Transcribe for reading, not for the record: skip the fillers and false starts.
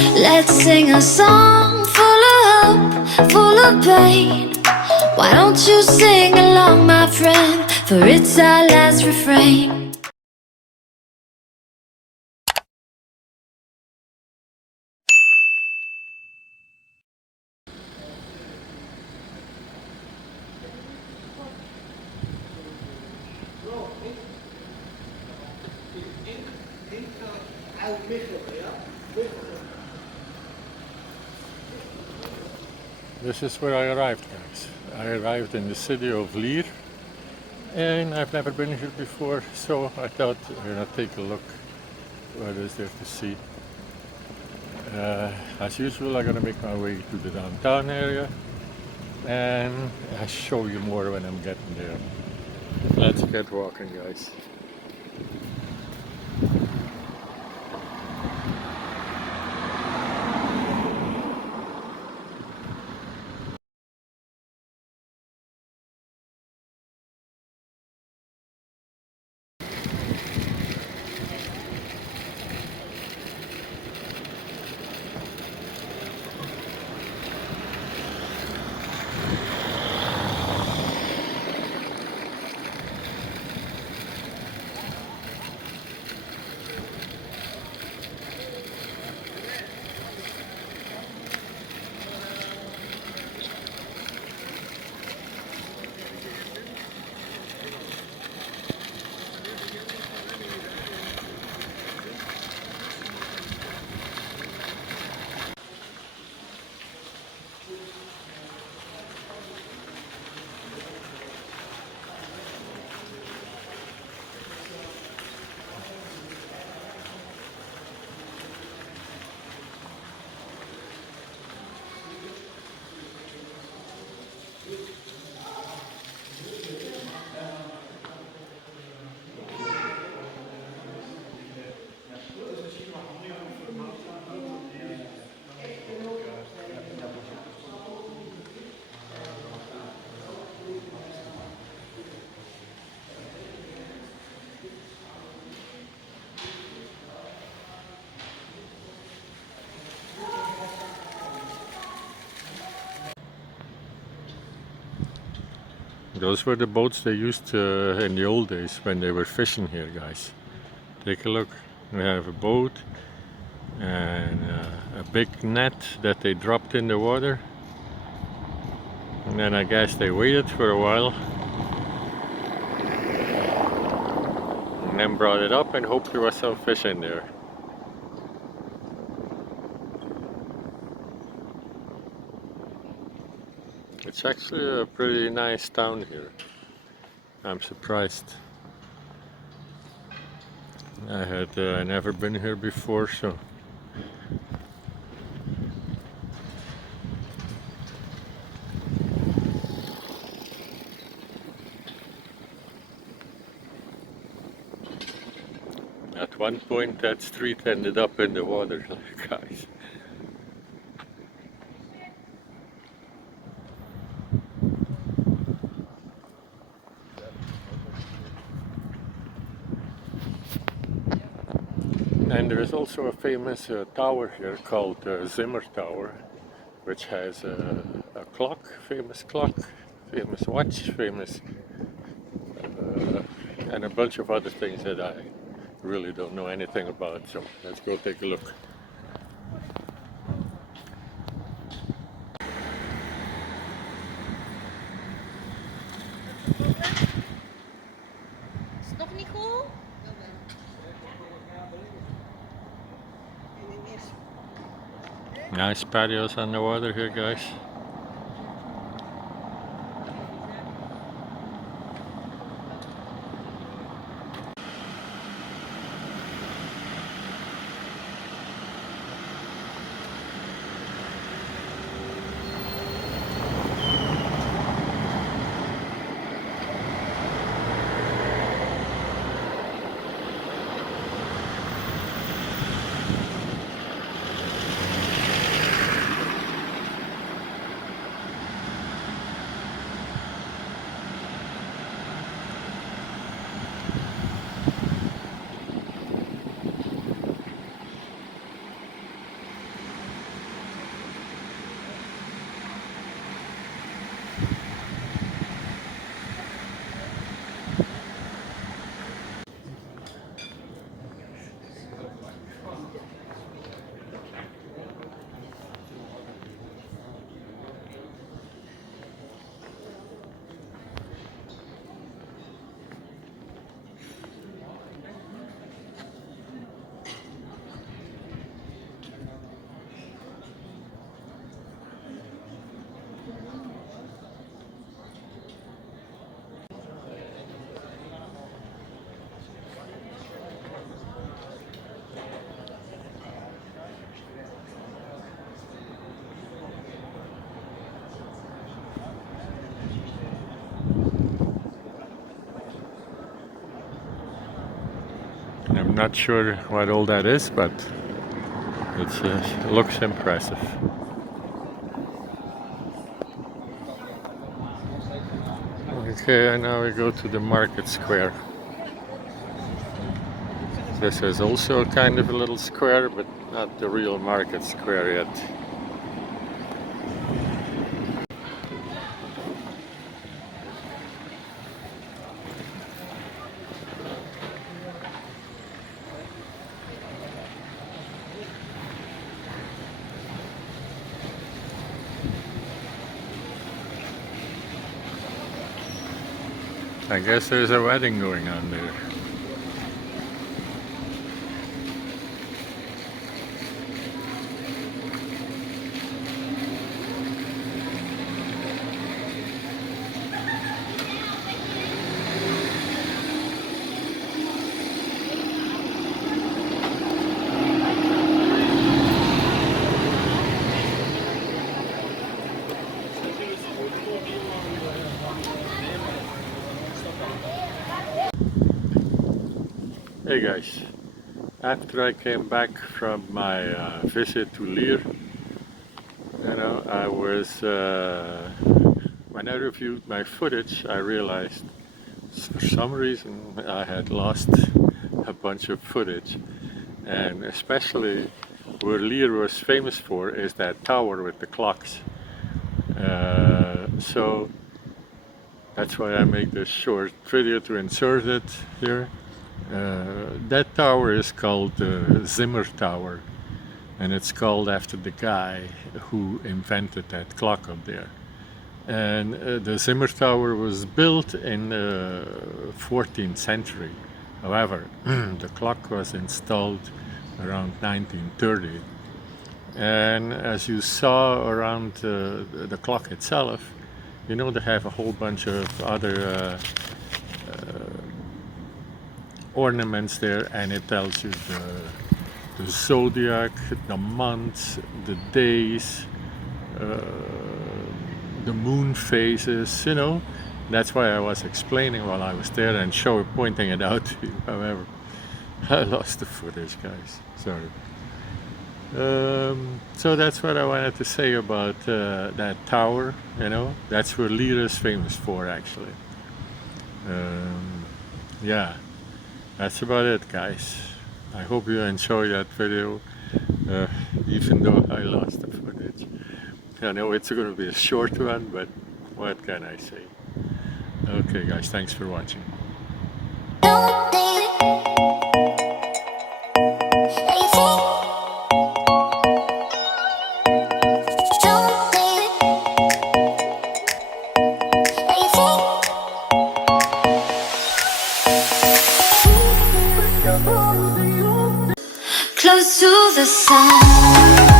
Let's sing a song full of hope, full of pain. Why don't you sing along, my friend, for it's our last refrain. This is where I arrived, guys. I arrived in the city of LIER, and I've never been here before, so I thought I'd take a look what is there to see. As usual, I'm gonna make my way to the downtown area, and I'll show you more when I'm getting there. Let's get walking, guys. Those were the boats they used in the old days when they were fishing here, guys. Take a look. We have a boat and a big net that they dropped in the water. And then I guess they waited for a while and then brought it up and hoped there was some fish in there. It's actually a pretty nice town here. I'm surprised. I had never been here before, so at one point that street ended up in the water, guys. And there is also a famous tower here called ZIMMER Tower, which has a clock, famous watch, and a bunch of other things that I really don't know anything about. So let's go take a look. Nice patios on the water here, guys. not sure what all that is, but it looks impressive. Okay, and now we go to the market square. This is also kind of a little square, but not the real market square yet. I guess there's a wedding going on there. Hey guys, after I came back from my visit to LIER, I was, when I reviewed my footage, I realized for some reason I had lost a bunch of footage, and especially where LIER was famous for is that tower with the clocks. So that's why I make this short video to insert it here. That tower is called the ZIMMER Tower, and it's called after the guy who invented that clock up there. And the ZIMMER Tower was built in the 14th century. However, the clock was installed around 1930. And as you saw around the clock itself, they have a whole bunch of other ornaments there, and it tells you the zodiac, the months, the days, the moon phases, That's why I was explaining while I was there and pointing it out to you. However, I lost the footage, guys. Sorry. So that's what I wanted to say about that tower, That's where LIER is famous for, actually. Yeah. That's about it, guys. I hope you enjoyed that video, even though I lost the footage. I know it's going to be a short one, but what can I say? Okay, guys, thanks for watching. Close to the sun.